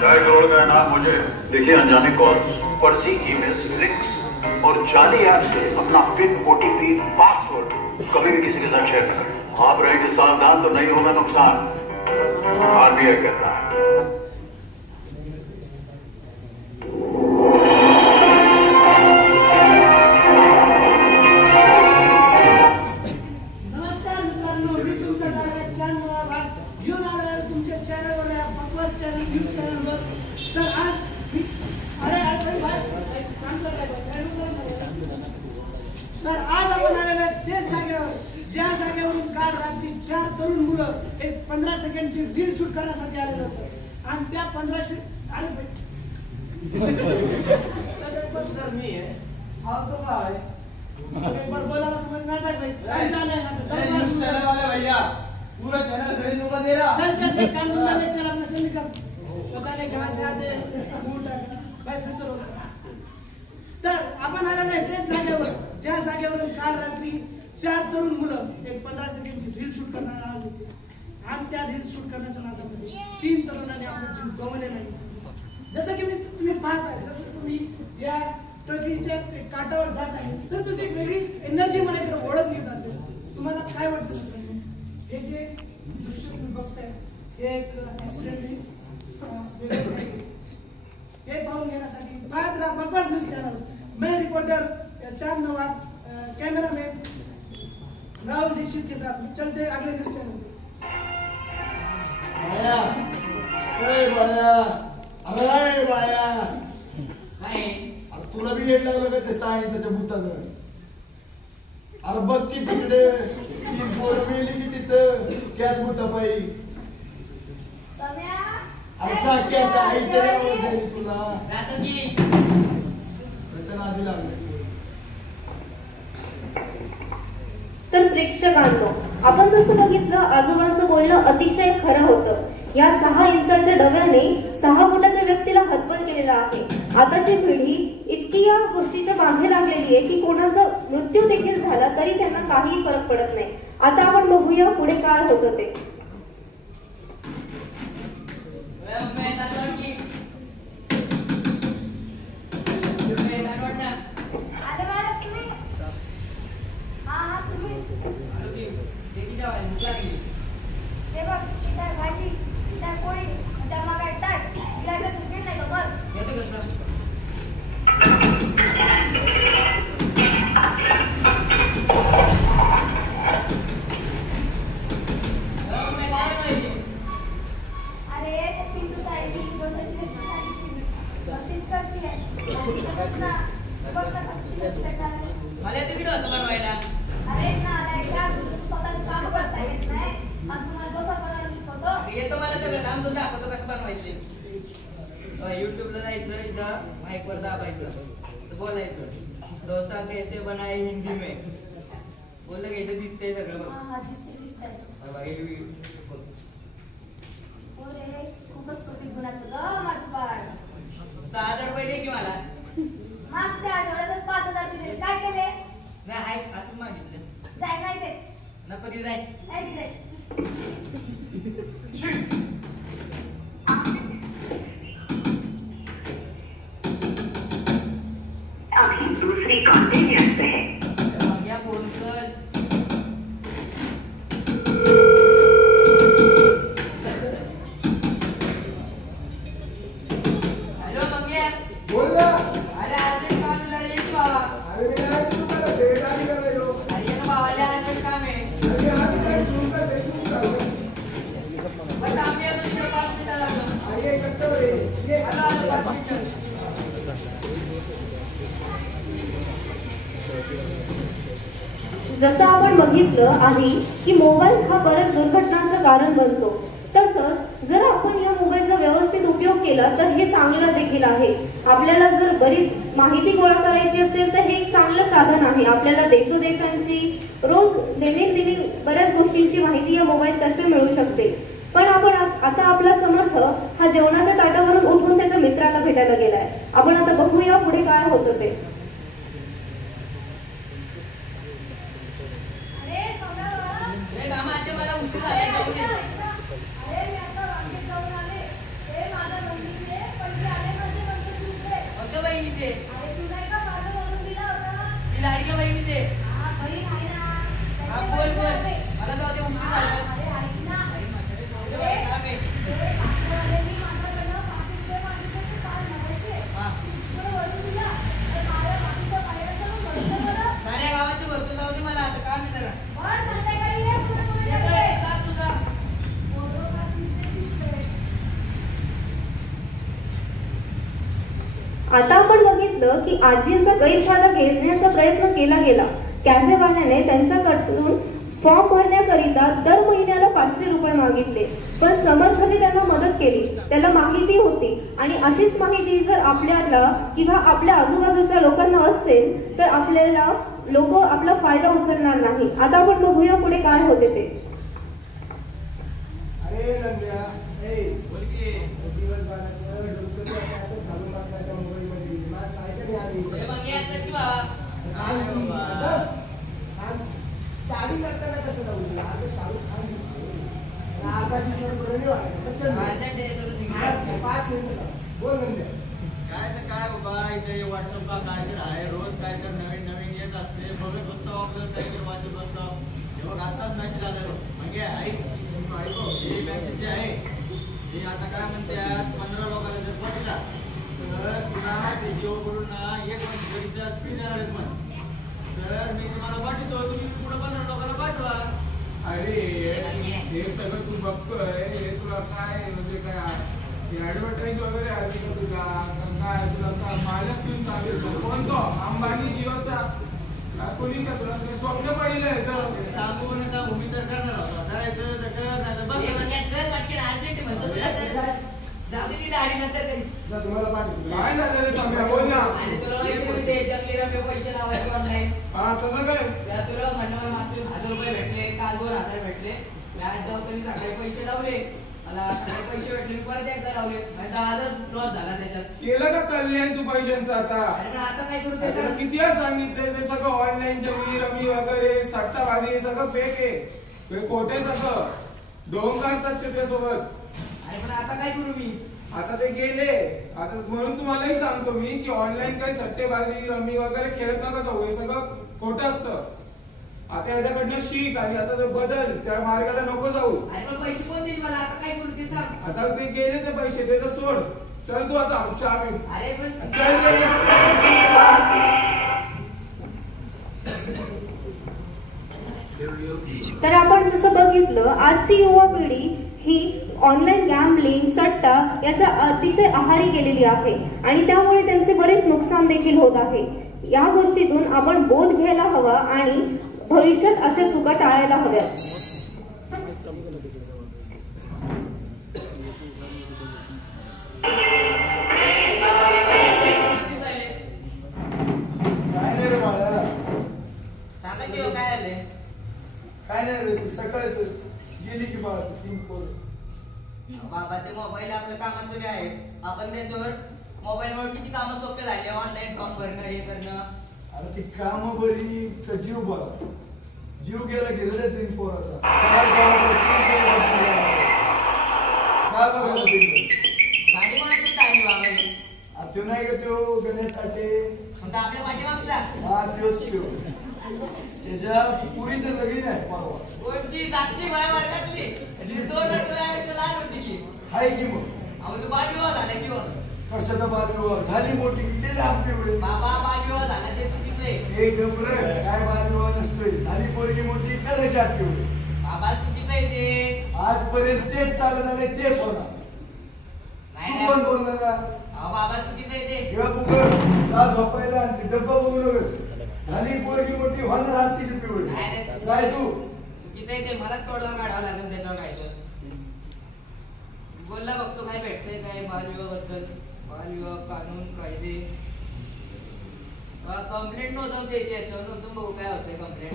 ढाई करोड़ का इनाम मुझे। देखिए, अनजाने कॉल्स, फर्जी ईमेल्स, लिंक्स और जाली ऐप से अपना पिन, ओटीपी, पासवर्ड कभी भी किसी के साथ शेयर न करें। आप रहेंगे सावधान तो नहीं होगा नुकसान। आरबीआई कहता है। नमस्कार मित्रांनो, मी तुमचा लाडका चॅनल आवाज घेऊन आलोय तुमच्या चॅनलवर, या बकवास चॅनल, न्यूज चॅनलवर. तर आज मी तर आज आपण आलेलो आहे तेच जागेवर, ज्या जागेवरून काल रात्री 4 तरुण मुलं एक 15 सेकंडची रील शूट करण्यासाठी आलेले होते. आणि त्या 15 बोलायला समज नाही आता भाई. काय झालंय भैया पूरा चैनल खरीद दूंगा तेरा. चल चल देख काम धंधा देख, चल अपना चल निकल. पता नहीं कहां से आते मूड भाई फिर चलो. तर आपण आलेलो आहे तेच जागेवर, ज्या जागेवरून काल रात्री 4 तरुण मुलं एक 15 सेकंडची रील शूट करण्याला आले होते. आणि त्या रील शूट करण्याच्या नादामध्ये 3 तरुणांनी आपला जीव गमावले नाही. जसं की तुम्ही पाहताय, जसं मी या टोकरीच्या काठावर जात आहे, तसं एक वेगळी एनर्जी मला इकडे ओळख येत आहे. तुम्हाला काय वाटतं मित्रांनो? हे जे दृश्य तुम्ही बघताय हे एक ऍक्सिडेंट हे पाहून घेण्यासाठी पाहत राहा बकवास न्यूज चॅनल. मैं रिपोर्टर चांद नवाब, कैमरामैन राहुल दीक्षित के साथ चलते अगले न्यूज चैनल. तुला बी येत लागलं का ते सायन्सच्या भूतानं? अरे बघ की तिकडे ती पोरं मेली की तिथं त्याच भूतापायी. अरे जा की आता, आई तरी आवाज देईल तुला. त्याच्या नादी लागलं. तर प्रेक्षकांनो, आपण जसं बघितलं आजोबांचं बोलणं अतिशय खरं होतं. या 6 इंचाच्या डब्याने 6 फुटाच्या व्यक्तीला हतबल केलेला आहे. आताची पिढी इतकी या गोष्टीच्या मागे लागलेली आहे की कोणाचा मृत्यू देखील झाला तरी त्यांना काही फरक पडत नाही. आता आपण बघूया पुढे काय होतं ते. युट्यूबला जायचं, इथं माईक वर दाबायचं, बोलायचं डोसा कैसे बनाए हिंदी में. बोललं का इथं दिसतंय सगळं बघ. खूपच सोपी गुणाचं ग माझं पाठ. 6,000 रुपये दे की मला. मागच्या आठवड्यातच 5,000 दिले. काय केले? नाही आहे असंच मागितलं. जाय नाही ते नको देऊ, जाय. नाही दिले. अभी दूसरी कॉन्टेक्ट व्यस्त है. या फोन कर. Hello mummy. बोल ना. अरे अर्जंट काम आहे रे बाबा. अरे मी काय तुम्हाला भेट आली का नाही हो? अरे ना बाबाला अर्जंट काम आहे. अरे आम्ही काय तुमचा सेकंड चालू. बस आम्ही आता तिकडे 5 मिनिटं लागलो. अरे कसं रे? ये आलो 5 मिनिटं. जसं आपण बघितलं आधी की मोबाईल हा बऱ्याच दुर्घटनांचं कारण बनतो. तसंच जर आपण या मोबाईलचा व्यवस्थित उपयोग केला तर हे चांगलं देखील आहे. आपल्याला जर बरीच माहिती गोळा करायची असेल तर हे एक चांगलं साधन आहे. आपल्याला देशोदेशांची रोज दैनंदिनी बऱ्याच गोष्टींची माहिती या मोबाईल तर्फे मिळू शकते. पण आपण आता आपला समर्थ हा जेवणाच्या ताटावरून उठून त्याच्या मित्राला भेटायला गेलाय. आपण आता बघूया पुढे काय होतं ते. मला उशीर झाला. अरे मी आता रांगेत जाऊन आले. हे माझ्या बहिणीचे बहिणीचे. अरे तू नाही का माझं बोलून दिला होता? ती लाडक्या बहिणीचे. हा, बहीण आहे ना. हा, त्याचे बोल पैसे बोल. आले. मला जाऊ दे, उशीर हा, झाला. अरे ऐक ना. आई म्हातारे जाऊ दे, ए, मला काम आहे. ए, काकूवाल्यांनी माझ्याकडनं 500 रुपये मागितले ते काल भरायचे. हा. तू तुला वरून दिला. अरे माझ्या बाकीचं बाहेर करून भरतो बरं. साऱ्या गावाचे भरतो, जाऊ दे मला आता काम आहे जरा. बरं, संध्याकाळी ये, पुढे पुढे येतोय, जाते. जा तुझा. पोरं का तिथे दिसतंय. आता आपण बघितलं की आजींचा गैरफायदा घेण्याचा प्रयत्न केला गेला. कॅफेवाल्याने त्यांच्याकडून फॉर्म भरण्याकरिता दर महिन्याला 500 रुपये मागितले, पण समर्थाने त्यांना मदत केली. त्याला माहिती होती आणि अशीच माहिती जर आपल्याला किंवा आपल्या आजूबाजूच्या लोकांना असेल तर आपल्याला लोक आपला फायदा उचलणार नाही. आता आपण बघूया पुढे काय होते ते. अरे नंद्या, ए, बोल की. दिवसभराचं डोसकं आता घालून बसलाय मोबाईलमध्ये. मला सायकल आली. ए, मग ये आता की बा. काय बाबा? साडी करताना कसं जाऊ तुला? आता शाहरुख खान दिसतो. आता दिसणार पुढे वाटत. चल माझ्या टेकडं ठीक काय आहे. 5 मिनिटं बोल नंद्या. काय तर काय बाबा, इथे व्हॉट्सअपला काय तर आहे, रोज काय तर नवीन नवीन येत असते. बघत बसतो आपलं काहीतरी वाचत बसतो. हे बघ आताच मेसेज आला बघ. म्हणजे ऐक, ऐको, हे मेसेज जे आहे हे आता काय म्हणतात, 15 लोकांना जर बघितला तर तुला ते जिओकडून ना 1 महिन्याचा स्क्रीन येणार आहेत म्हण. तर मी तुम्हाला पाठवतो, तुम्ही पुढे 15 लोकांना पाठवा. अरे हे सगळं तू बघतोय, हे तुला काय म्हणजे काय ऍडव्हर्टाईज वगैरे आली का तुला? काय तुला माझ्या पिऊन सांगितलं कोणतो अंबानी जिओचा कोणी का तुला स्वप्न पडलंय सांगू नका, भूमी तर करणार होता. करायचं तर कर, नाही तर बस. ए, मग यात चल, पटकन अर्जंट म्हणतो तुला तर. जाऊ दे ती दाढी नंतर करी. जा तुम्हाला पाठवतो. काय झालं रे सम्या, बोल ना. आणि तुला माहिती आहे ते जंगली रम्य पैसे लावायचे ऑनलाईन. हा कसं काय? त्या तुला म्हणलं मला मागचे 1000 रुपये भेटले, काल 2000 भेटले. व्याज जाऊ तरी सकाळी पैसे लावले, मला सकाळी पैसे भेटले, मी परत एकदा लावले. म्हणजे 10,000 लॉस झाला त्याच्यात. केलं का कल्याण तू पैशांचं आता? अरे पण आता काय करू ते आता सांग. किती वेळा सांगितलंय ते सगळं ऑनलाईन जंगली रमी वगैरे सट्टाबाजी हे सगळं फेक आहे, हे खोटे सगळं ढोंग करतात त्याच्यासोबत. अरे पण आता काय करू मी? आता ते गेले. आता म्हणून तुम्हालाही सांगतो मी की ऑनलाईन काही सट्टेबाजी रमी वगैरे खेळत नका जाऊ, हे सगळं खोटं असतं. आता याच्याकडनं शिक आणि आता ते बदल, त्या मार्गाला नको जाऊ. अरे पण पैसे कोण देईल मला? आता काय करू ते सांग. आता ते गेले ते पैसे, त्याचं सोड. चल तू आता चहा पी. अरे पण चल रे. तर आपण जसं बघितलं आजची युवा पिढी ही ऑनलाईन गॅम्बलिंग सट्टा याच्या अतिशय आहारी गेलेली आहे आणि त्यामुळे त्यांचे बरेच नुकसान देखील होत आहे. या गोष्टीतून आपण बोध घ्यायला हवा आणि भविष्यात अशा चुका टाळायला हव्यात. काय नाही रे बाळा. सांगा की हो काय आले. काय नाही रे, सकाळच गेली की बाळा 3 पोरं. बाबा ते मोबाईल आपल्या कामाचं बी आहे. आपण त्याच्यावर मोबाईलवर किती कामं सोपे झाले, ऑनलाईन फॉर्म भरणं हे करणं. अरे ती काम बरी का जीव बरा? जीव गेला गेलेला 3 पोराचा. काय बघायला तिकडे? गाडी कोणाची चालली बाबा ही? तो नाही का तो गण्यासाठी? मग आपल्या पाठीमागचा हा तोच तो. त्याच्या पुरीचं लगीन आहे परवा. कोणती साक्षी बाय वर्गातली ती 2 वर्षापेक्षा लहान होती की. आहे की मग? अहो तू बालविवाह झाला की हो? कशाचा बालविवाह झाली मोठी केली आपली वेळ. बाबा बालविवाह झाला ते चुकीचं आहे. हे जमलं काय बालविवाह नसतोय. झाली पोरगी मोठी करायची आपली वेळ. बाबा चुकीचं आहे ते. आजपर्यंत तेच चालत आले तेच होणार. नाही तू पण नाही. बोलला ना. अहो बाबा चुकीचं आहे ते. किंवा पुढं का झोपायला आणि डब्बा बघू नकोस. झाली पोरगी मोठी होणार हात तिची पिवळी. नाही नाही. काय तू? चुकीचं आहे ते. मलाच तोडगा काढावा लागेल त्याच्यावर काय तर. बोलला बघतो काय भेटतंय काय बालविवाह बद्दल. बालविवाह कानून कायदे कंप्लेंट नोंदवते याच्यावर. नोंदवून बघू काय होतंय कंप्लेंट.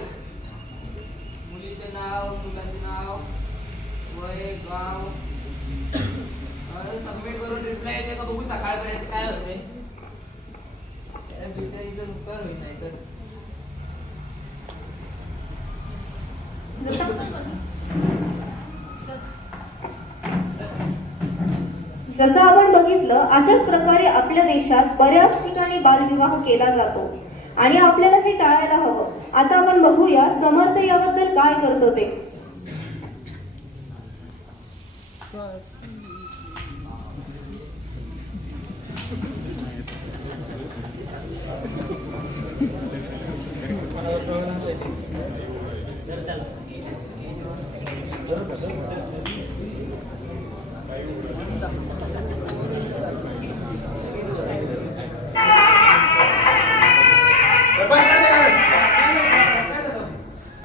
मुलीचं नाव, मुलाचं नाव, वय, गाव सबमिट करून रिप्लाय येते का बघू सकाळपर्यंत काय होतंय. त्या बिचारीचं नुकसान होईल नाही तर. जसं आपण बघितलं अशाच प्रकारे आपल्या देशात बऱ्याच ठिकाणी बालविवाह केला जातो आणि आपल्याला हे टाळायला हवं. आता आपण बघूया समर्थ याबद्दल काय करतो ते.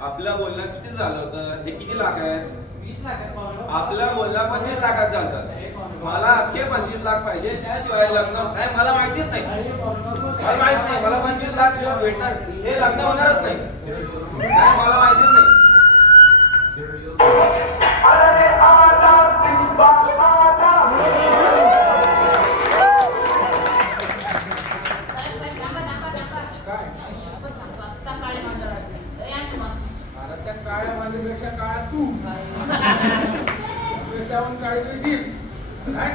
आपला बोलणं किती झालं होतं? हे किती लाख आहे? 20 लाख. आपला बोलणं 25 लाखात झालं. मला अख्खे 25 लाख पाहिजे, त्याशिवाय लग्न काय मला माहितीच नाही. मला माहित नाही, मला 25 लाख शिवाय भेटणार हे लग्न होणारच नाही. काय मला माहितीच नाही. काळ्या माझ्यापेक्षा काळा तू त्याहून काळी जीव काय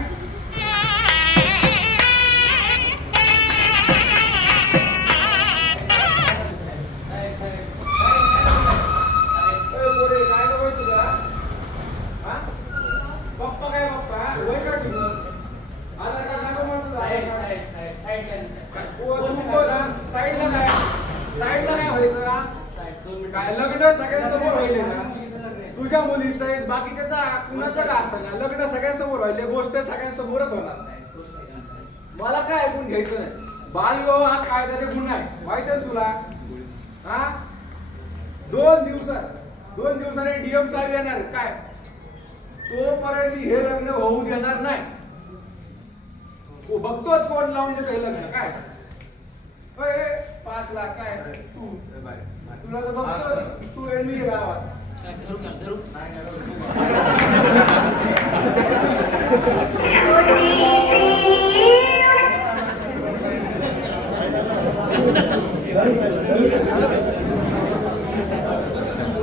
नको तुला पप्पा काय पप्पा वय का तुझं आधार कार्ड नको म्हणतो साईडला काय व्हायचं काय लग्न सगळ्यांसमोर व्हायले ना तुझ्या मुलीचं बाकीच्या कुणाचं का असं ना लग्न सगळ्यांसमोर व्हायले गोष्ट सगळ्यांसमोरच होणार. मला काय ऐकून घ्यायचं नाही. बालविवाह हा कायद्याने गुन्हा आहे माहिती आहे तुला. हा 2 दिवसाने डीएम साहेब येणार काय तोपर्यंत हे लग्न होऊ देणार नाही. बघतोच कोण लावून देतो हे लग्न काय 5 लाख काय तू तुला तर बघतो तू एरली गावात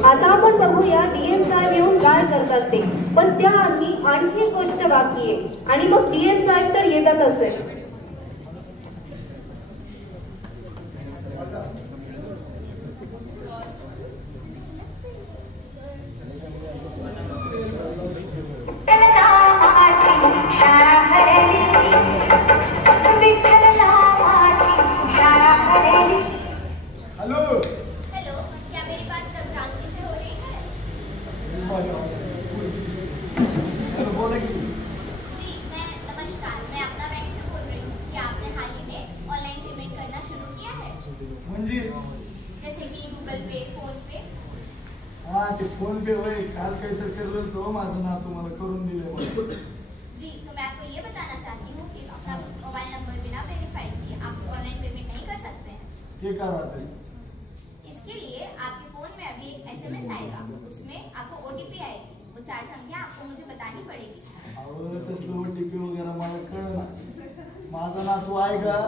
आता आपण बघूया डीएम साहेब येऊन काय करतात ते. पण त्याआधी आणखी एक गोष्ट बाकी आहे आणि मग डीएम साहेब तर येतातच आहे. हेलो हेलो, क्या मेरी बात रघुराम जी से हो रही है? हेलो बोले की जी मैं नमस्कार, मैं अपना बैंक से बोल रही हूँ. क्या आपने हाल ही में ऑनलाइन पेमेंट करना शुरू किया है? म्हणजे जैसे कि गूगल पे, फोन पे? हा ते फोन पे होय काल काहीतरी करलं तो माझं नाव तुम्हाला करून दिलं. जी तो मैं आपको ये बताना चाहती हूँ कि अपना मोबाइल नंबर बिना वेरीफाई किए आप ऑनलाइन पेमेंट नहीं कर सकते हैं. हे का राहते इसके लिए आपके फोन में अभी एक SMS आएगा, उसमें आपको OTP आएगी. वो 4 संख्या आपको मुझे बतानी पड़ेगी. अहो तसलं OTP वगैरे मला कळना. माझा नातू आहे का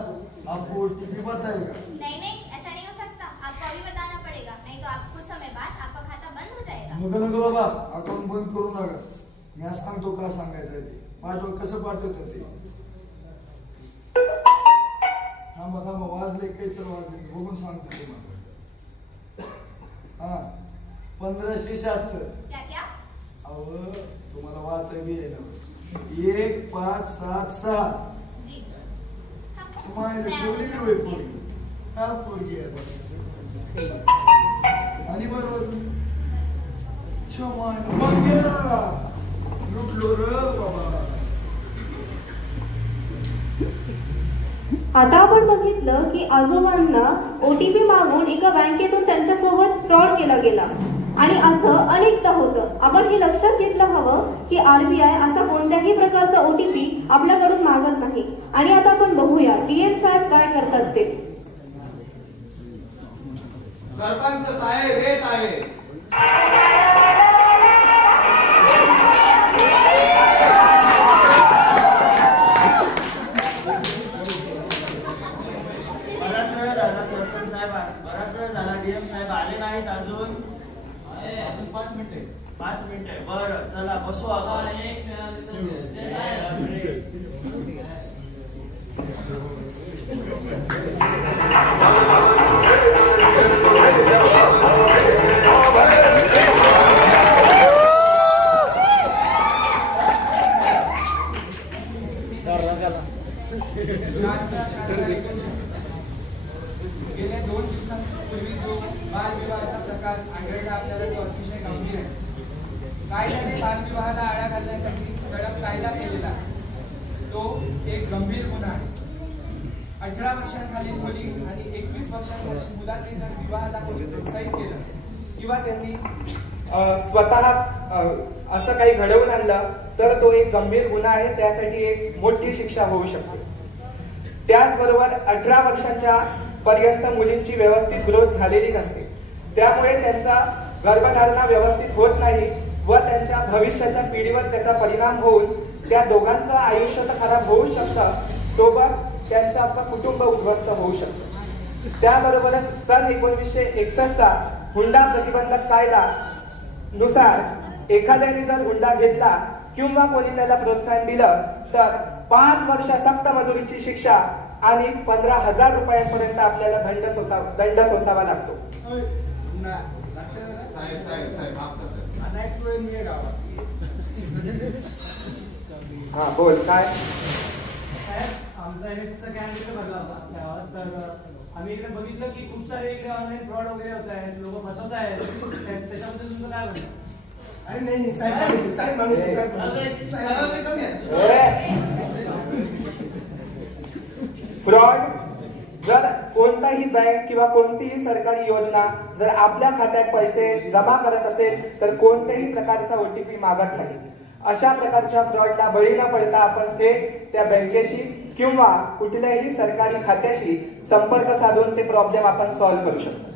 आपको OTP बताएगा? नहीं नहीं, ऐसा नहीं हो सकता. आपको अभी बताना पड़ेगा, नहीं तो आप कुछ समय बाद आपका खाता बंद हो जाएगा. नको बाबा अकाउंट बंद करू नका. मी सांगतो का सांगायचं ते पाठव कसं पाठवतात ते. थांबा वाजले काही तर वाजले बघून सांगतो तुम्हाला. हा 1576. क्या? अहो तुम्हाला वाचाय बी आहे ना 1576. जी. तुम्हाला ठेवली बी होय पोरगी. हा पोरगी आहे आणि बरोबर छमान बघ्या लुटलो रे बाबा. आता आपण बघितलं की आजोबांना OTP मागून एका बँकेतून त्यांच्यासोबत फ्रॉड केला गेला आणि असं अनेकदा होतं. आपण हे लक्षात घेतलं हवं की RBI असा कोणत्याही प्रकारचा OTP आपल्याकडून मागत नाही. आणि आता आपण बघूया डीएम साहेब काय करतात ते. सरपंच साहेब येत आहे. बराच वेळ झाला डीएम साहेब आले नाहीत अजून. 5 मिनिटे. 5 मिनिटे बरं चला बसू आपण. गेल्या 2 दिवसांपूर्वी जो बालविवाहाचा प्रकार आढळला आपल्याला तो अतिशय गंभीर आहे. कायद्याने बालविवाहाला आळा घालण्यासाठी कडक कायदा केलेला आहे. तो एक गंभीर गुन्हा आहे. 18 वर्षांखालील मुली आणि 21 वर्षांखालील मुलांनी जर विवाहाला कोणी प्रोत्साहित केलं किंवा त्यांनी स्वतः असं काही घडवून आणलं तर तो एक गंभीर गुन्हा आहे. त्यासाठी एक मोठी शिक्षा होऊ शकते. त्याचबरोबर 18 वर्षांच्या पर्यंत मुलींची व्यवस्थित ग्रोथ झालेली नसते. त्यामुळे त्यांचा गर्भधारणा व्यवस्थित होत नाही व त्यांच्या भविष्याच्या पिढीवर त्याचा परिणाम होऊन त्या दोघांचं आयुष्य तर खराब होऊ शकतं, सोबत त्यांचं अख्खं कुटुंब उद्ध्वस्त होऊ शकतं. त्याबरोबरच सन 1961चा हुंडा प्रतिबंधक कायदा नुसार एखाद्याने जर हुंडा घेतला किंवा कोणी त्याला प्रोत्साहन दिलं तर 5 वर्ष सक्त मजुरीची शिक्षा आणि 15,000 रुपयांपर्यंत आपल्याला दंड सोसावा लागतो. हा बोल काय. आमचा NSSचा कॅम्प इकडे भरला होता गावात. तर आम्ही इकडे बघितलं की खूप सारे इकडे ऑनलाईन फ्रॉड वगैरे होत आहेत, लोक फसवत आहेत. त्याच्याबद्दल तुमचं काय म्हणणं? अरे नाही साहेब फ्रॉड जर कोणताही बँक किंवा कोणतीही सरकारी योजना जर आपल्या खात्यात पैसे जमा करत असेल तर कोणत्याही प्रकारचा OTP मागत नाही. अशा प्रकारच्या फ्रॉडला बळी न पडता आपण थेट त्या बँकेशी किंवा कुठल्याही सरकारी खात्याशी संपर्क साधून ते प्रॉब्लेम आपण सॉल्व्ह करू शकतो.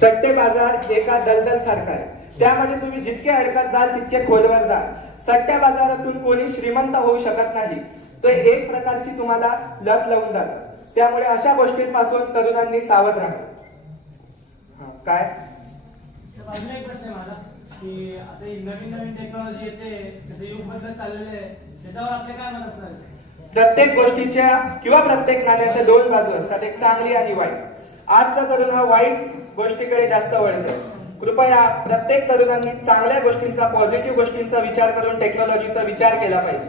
सट्टे बाजार एका दलदल सारखा आहे. त्यामध्ये तुम्ही जितके अडकत जाल तितके खोलवर जाल. सट्ट्या बाजारातून कोणी श्रीमंत होऊ शकत नाही. तो एक प्रकारची तुम्हाला लत लावून जातं. त्यामुळे अशा गोष्टींपासून तरुणांनी सावध राहावं. काय अजून एक प्रश्न आहे माझा की आता नवीन टेक्नॉलॉजी येते, त्याचं युग बदलत चाललेलं आहे, त्याच्यावर आपले काय मत असणार? प्रत्येक गोष्टीच्या किंवा प्रत्येक नाण्याच्या 2 बाजू असतात, एक चांगली आणि वाईट. आजचा तरुण हा वाईट गोष्टीकडे जास्त वळतो. कृपया प्रत्येक तरुणांनी चांगल्या गोष्टींचा, पॉझिटिव्ह गोष्टींचा विचार करून टेक्नॉलॉजीचा विचार केला पाहिजे.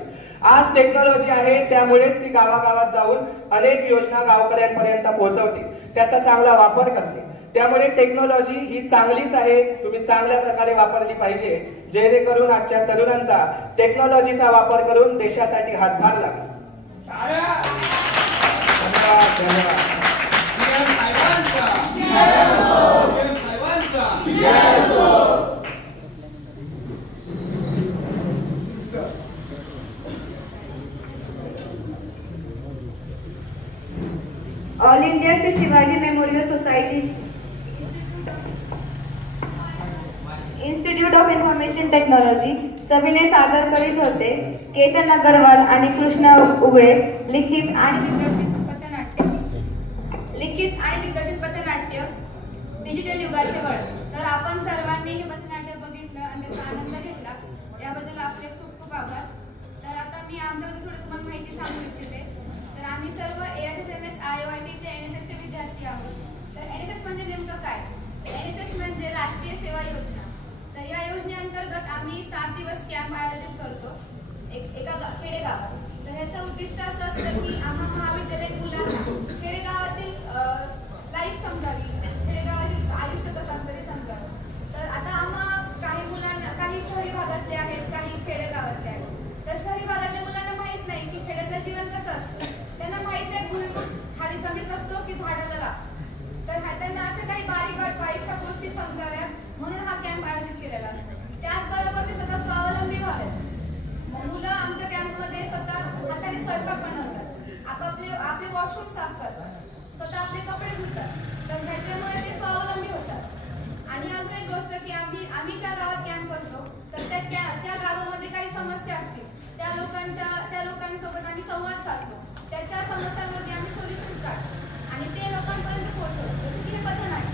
आज टेक्नॉलॉजी आहे त्यामुळेच ती गावागावात जाऊन अनेक योजना गावकऱ्यांपर्यंत पोहोचवते, त्याचा चांगला वापर करते. त्यामुळे टेक्नॉलॉजी ही चांगलीच आहे, तुम्ही चांगल्या प्रकारे वापरली पाहिजे, जेणेकरून आजच्या तरुणांचा टेक्नॉलॉजीचा वापर करून देशासाठी हातभार लागेल. All India Shri Shivaji memorial society institute of information technology सविनय सादर करीत होते केतन अग्रवाल आणि कृष्णा उगळे लिखित आणि दिग्दर्शित पथनाट्य डिजिटल युगाचे बळ. तर आपण सर्वांनी हे पथनाट्य बघितलं आणि त्याचा आनंद घेतला, याबद्दल आपले खूप खूप आभार. तर आता मी आमच्याबद्दल थोडी तुम्हाला माहिती सांगू इच्छिते. तर आम्ही सर्व ASSMS IOITचे NSSचे विद्यार्थी आहोत. तर NSS म्हणजे नेमकं काय? NSS म्हणजे राष्ट्रीय सेवा योजना. तर या योजनेअंतर्गत आम्ही 7 दिवस कॅम्प आयोजित करतो एका खेडेगावात. तर ह्याचं उद्दिष्ट असं असतं की आम्हा महाविद्यालयीन मुलांना खेडेगावातील लाईफ समजावी, खेडेगावातील आयुष्य कसं असतं ते समजावं. तर आता आम्हा काही मुलांना, काही शहरी भागातले आहेत, काही खेडेगावातले आहेत. तर शहरी भागातल्या मुलांना माहित नाही की खेड्यातलं जीवन कसं असतं. त्यांना माहित नाही भुईमुग खाली जमीन असतो की झाडाला लागतो. तर त्यांना असं काही बारीकशा गोष्टी समजाव्यात म्हणून हा कॅम्प आयोजित केलेला असतो. त्याचबरोबर ते स्वतः स्वावलंबी व्हावेत. मुलं आमच्या कॅम्पमध्ये स्वतः हाताने स्वयंपाक बनवतात, आपले वॉशरूम साफ करतात, स्वतः आपले कपडे धुतात. तर त्याच्यामुळे ते स्वावलंबी होतात. आणि अजून एक गोष्ट की आम्ही ज्या गावात कॅम्प करतो तर त्या गावामध्ये काही समस्या असतील, त्या लोकांसोबत आम्ही संवाद साधतो, त्याच्या समस्यांवरती आम्ही सोल्युशन्स काढतो आणि ते लोकांपर्यंत पोहोचवतो. जसं की हे पथनाट्य,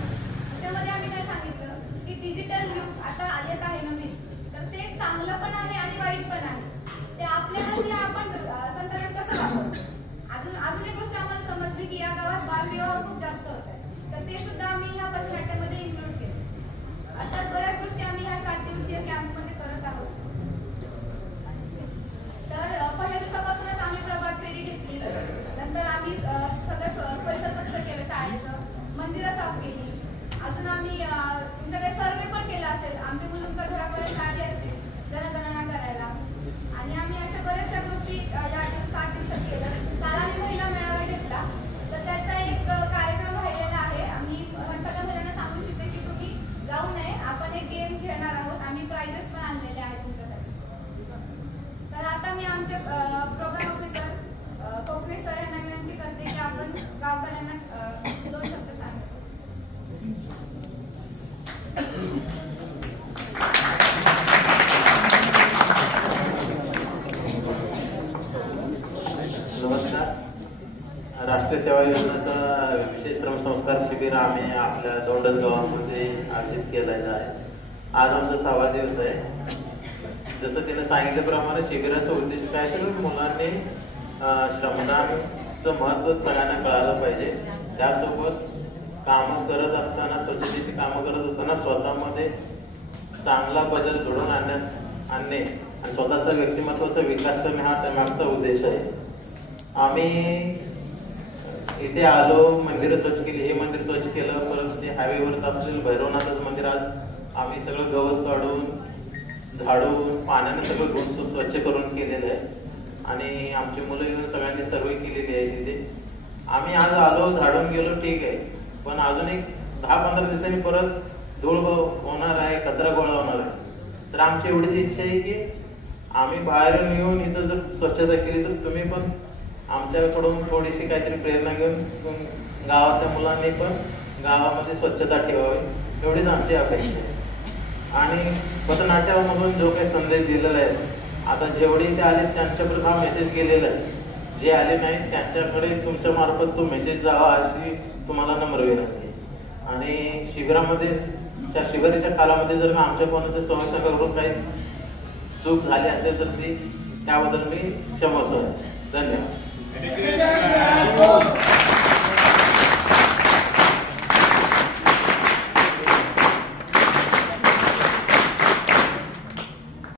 त्याच्यामध्ये आम्ही काय सांगितलं की डिजिटल युग आता येत आहे नवीन, तर ते चांगलं पण आहे आणि वाईट पण आहे. ते आपल्याला आपण तंत्रज्ञान कसं वापरतो. अजून एक गोष्ट आम्हाला समजली की या गावात बालविवाह खूप जास्त होत आहे. ते सुद्धा आम्ही ह्या पथनाट्यामध्ये इन्क्लूड केलं. अशा बऱ्याच गोष्टी आम्ही ह्या 7 दिवसीय कॅम्पमध्ये करत आहोत. तर पहिल्या दिवसापासूनच आम्ही प्रभात फेरी घेतली. नंतर आम्ही सगळं परिसर स्वच्छ केलं, शाळेचं मंदिरं साफ केली. अजून आम्ही तुमच्याकडे सर्वे पण केला असेल, आमची मुलं तुमच्या घरापर्यंत आली असतील जनगणना करायला. आणि आम्ही अशा बऱ्याचशा गोष्टी या 7 दिवसात केलं. काल आम्ही महिला मेळावा घेतला, तर त्याचा एक कार्यक्रम राहिलेला आहे. आम्ही सगळ्या महिलांना सांगू इच्छिते की तुम्ही जाऊ नये, आपण एक गेम खेळणार आहोत. आम्ही प्राइजेस पण आणलेले आहेत तुमच्यासाठी. तर आता मी आमचे प्रोग्राम ऑफिसर कोकणे सर यांना विनंती करते की आपण गावकऱ्यांना 2 शब्द सांगा. नमस्कार. राष्ट्रीय सेवा योजनेचा विशेष श्रमसंस्कार शिबिर आम्ही आपल्या दोंडल गावामध्ये आयोजित केलेलं आहे. आज आमचा 6वा दिवस आहे. जसं त्याने सांगितल्याप्रमाणे शिबिराचं उद्देश काय तर मुलांनी श्रमदानाचं महत्त्व सगळ्यांना कळालं पाहिजे. त्यासोबत कामं करत असताना, स्वच्छतेची कामं करत असताना स्वतःमध्ये चांगला बदल घडवून आणणे आणि स्वतःचा व्यक्तिमत्वाचा विकास करणे हा त्यामागचा उद्देश आहे. आम्ही इथे आलो, मंदिरं स्वच्छ केली. हे मंदिर स्वच्छ केलं. परत ते हायवेवर असलेलं भैरवनाथाचं मंदिर आज आम्ही सगळं गवत काढून, झाडून, पाण्यानं सगळं धुवून स्वच्छ करून केलेलं आहे. आणि आमची मुलं येऊन सगळ्यांनी सर्वे केलेली आहे तिथे. आम्ही आज आलो, झाडून गेलो, ठीक आहे. पण अजून एक 10-15 दिवसांनी परत धूळ होणार आहे, कचरा गोळा होणार आहे. तर आमची एवढीच इच्छा आहे की आम्ही बाहेरून येऊन इथं जर स्वच्छता केली तर तुम्ही पण आमच्याकडून थोडीशी काहीतरी प्रेरणा घेऊन गावातल्या मुलांनी पण गावामध्ये स्वच्छता ठेवावी, एवढीच आमची अपेक्षा आहे. आणि पथनाट्यामधून जो काही संदेश दिलेला आहे, आता जेवढे ते आले त्यांच्याकडे हा मेसेज गेलेला आहे. जे आले नाहीत त्यांच्याकडे तुमच्या मार्फत तो मेसेज जावा अशी तुम्हाला नम्र विनंती. आणि शिबिरामध्ये त्या शिबिराच्या कालामध्ये जर मी आमच्या कोणाच्या सहकार्याबरोबर काही चूक झाली असेल तर ती त्याबद्दल मी क्षमस्व आहे. धन्यवाद.